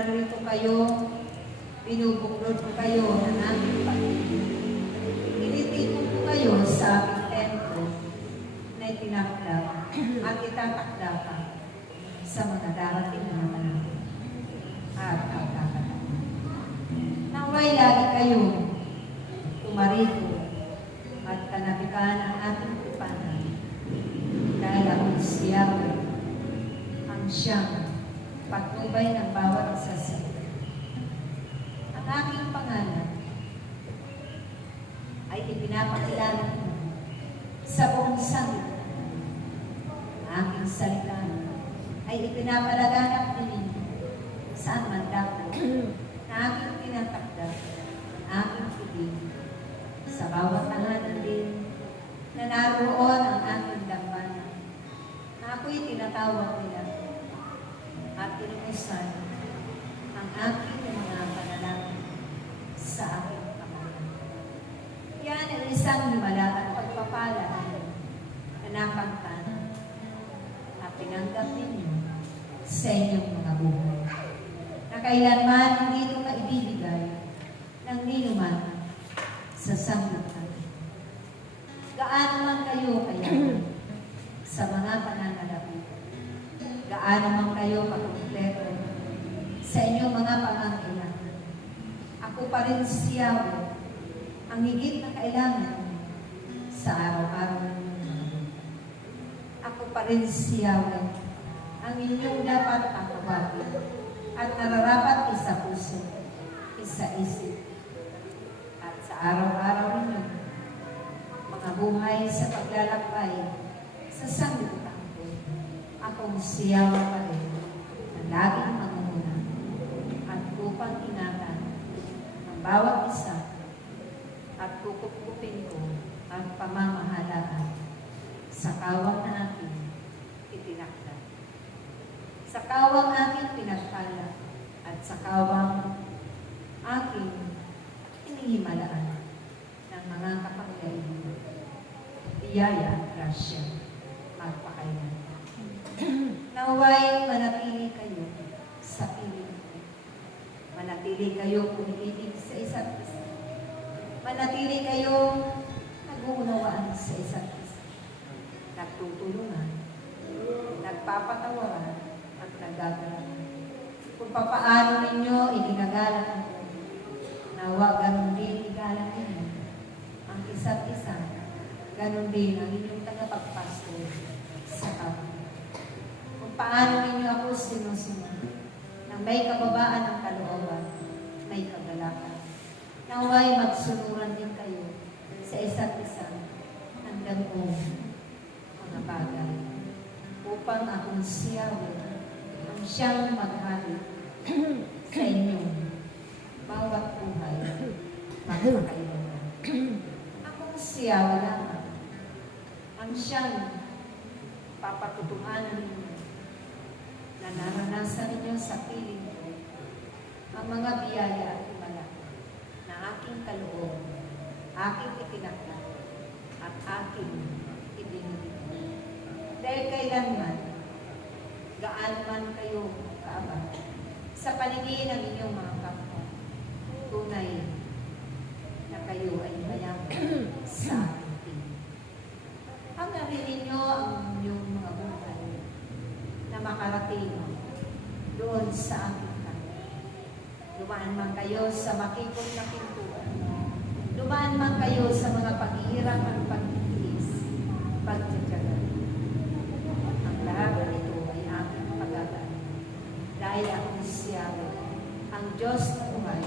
narito kayo, binubuklod ko kayo ng aking pag-ibig. Tinitipon ko kayo sa aking templo na itinakda at itatakda pa sa mga darating na panahon at pagkakataon. Naway lagi kayo tumarito at kanabikan ang ating tipanan dahil ako siya ang siyang patnubay ng bawat isa sa iyo. Ang aking pangalan ay ipinapakilala ko sa buong sanlibutan. Ang aking salita ay ipinapalaganap din saan man dapat na aking tinatakda, ang aking pili sa bawat tahanan din na naroon ang aking dambana na ako'y tinatawag nila at inuusan ang aking mga panalangin sa aking pangalan. Yan ang isang himala at pagpapala na nakamtan at tinanggap ninyo sa inyong mga buhay. Na kailanman hindi ito maibibigay ng ninuman sa sanglibutan. Gaano man kayo kaya sa mga pananalapi, gaano man kayo kakumpleto sa inyong mga pangangailangan. Ako pa rin si Yahweh, ang higit na kailangan sa araw-araw ng mundo. Ako pa rin si Yahweh, ang inyong dapat tatawagin at nararapat isa puso, isa isip. At sa araw-araw ninyo, mga buhay sa paglalakbay sa sanglibutan ko, akong si Yahweh pa rin na laging mangunguna at upang ingatan ang bawat isa at kukupkupin ko ang pamamahalaan sa kawang na aking itinakda. Sa kawang aking pinagpala at sa kawang aking inihimalaan ng mga kapangyarihan, biyaya at grasya magpakailan. Naway manatili kayo sa piling ko. Manatili kayo umiibig sa isa't isa. Manatili kayong nag-uunawaan sa isa't isa. Nagtutulungan, nagpapatawaran, at nagagalang. Kung papaano ninyo iginagalang ko, nawa ganun din igalang ninyo ang isa't isa, ganun din ang inyong tagapagpasto sa kapwa. Kung paano ninyo ako sinusunod, nang may kababaan ng kalooban, may kagalakan. Naway magsunuran din kayo sa isa't isa ng ganong mga bagay upang akong si Yahweh ang siyang maghari sa inyong bawat buhay magpakailangan. Akong si Yahweh lamang ang siyang papatutuhanan ninyo na naranasan ninyo sa piling ko ang mga biyaya at himala na aking kaloob, aking itinakda, at aking ibinibigay. Dahil kailanman, gaano man kayo kaabang sa paningin ng inyong mga kapwa, tunay na kayo ay mayaman sa aking piling. Hanggarin ninyo ang inyong mga buhay na makarating doon sa aking kamay. Dumaan man kayo sa makikot na pintuan. Dumaan man kayo sa mga paghihirap at pagtitiis, pagtitiyaga. Ang lahat nito ay aking pagkakaan. Dahil akong si Yahweh, ang Diyos na buhay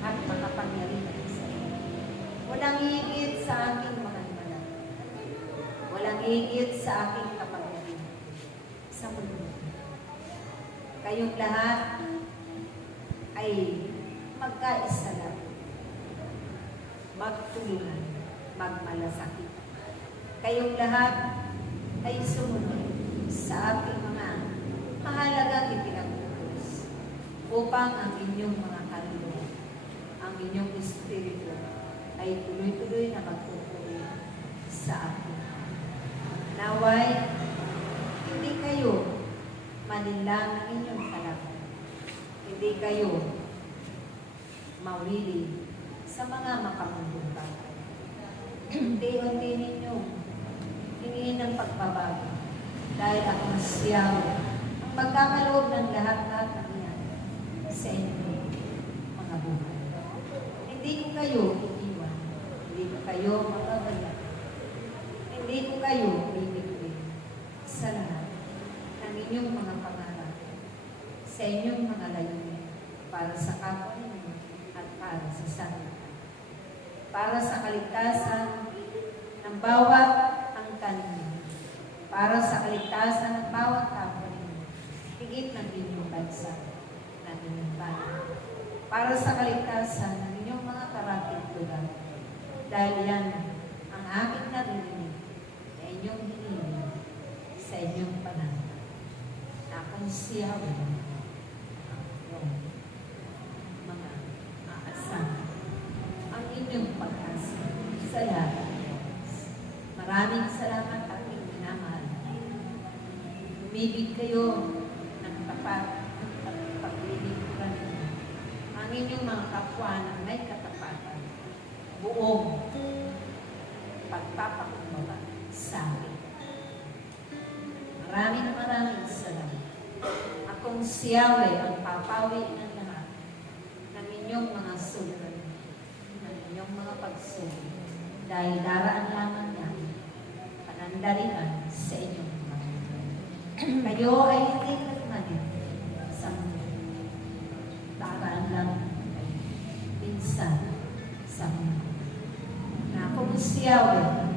at makapangyarihan sa iyo. Walang higit sa aking mga himala. Walang higit sa aking kapangyarihan sa mundo. Kayong lahat ay magkaisa lang. Magtulungan, magmalasakit. Kayong lahat ay sumunod sa aking mga mahalagang ipinagputos upang ang inyong mga kaluluwa, ang inyong espiritu ay tuloy-tuloy na magpupuri sa akin. Naway, hindi kayo malinlang ng inyong kalaban. hindi kayo mawili sa mga makamundong bagay. Unti-unti ninyo hingin ng pagbabago dahil ako siyaw ang magkakaloob ng lahat-lahat ng yan sa inyo, mga buhay. Hindi ko kayo iiwan, hindi ko kayo mababaya, hindi ko kayo bibigyan sa lahat ng inyong mga pangarap, sa inyong mga layunin, para sa kapwa ninyo at para sa sanlibutan, para sa kaligtasan ng bawat angkan ninyo, para sa kaligtasan ng bawat kapwa ninyo, higit ng inyong bansa, ng inyong bayan, para sa kaligtasan ng inyong mga karating lugar. Dahil yan ang aking narinig na inyong hiniling sa inyong panahon. Na akong siyawin ang inyong mga aasahan, ang inyong pag-asa sa lahat. Maraming salamat aking minamahal. Umibig kayo ng tapat at paglilingkuran ninyo ang inyong mga kapwa na may katapatan, buong pagpapakumbaba sa akin. Maraming salamat. Akong siyawe ang papawi ng lahat ng inyong mga sulat, ng inyong mga pagsuli, dahil daraan lamang yan, panandalian sa inyong mga. Kayo ay hindi kalimanin sa mundo. Daraan lang kayo, minsan sa mundo. Na akong siyawe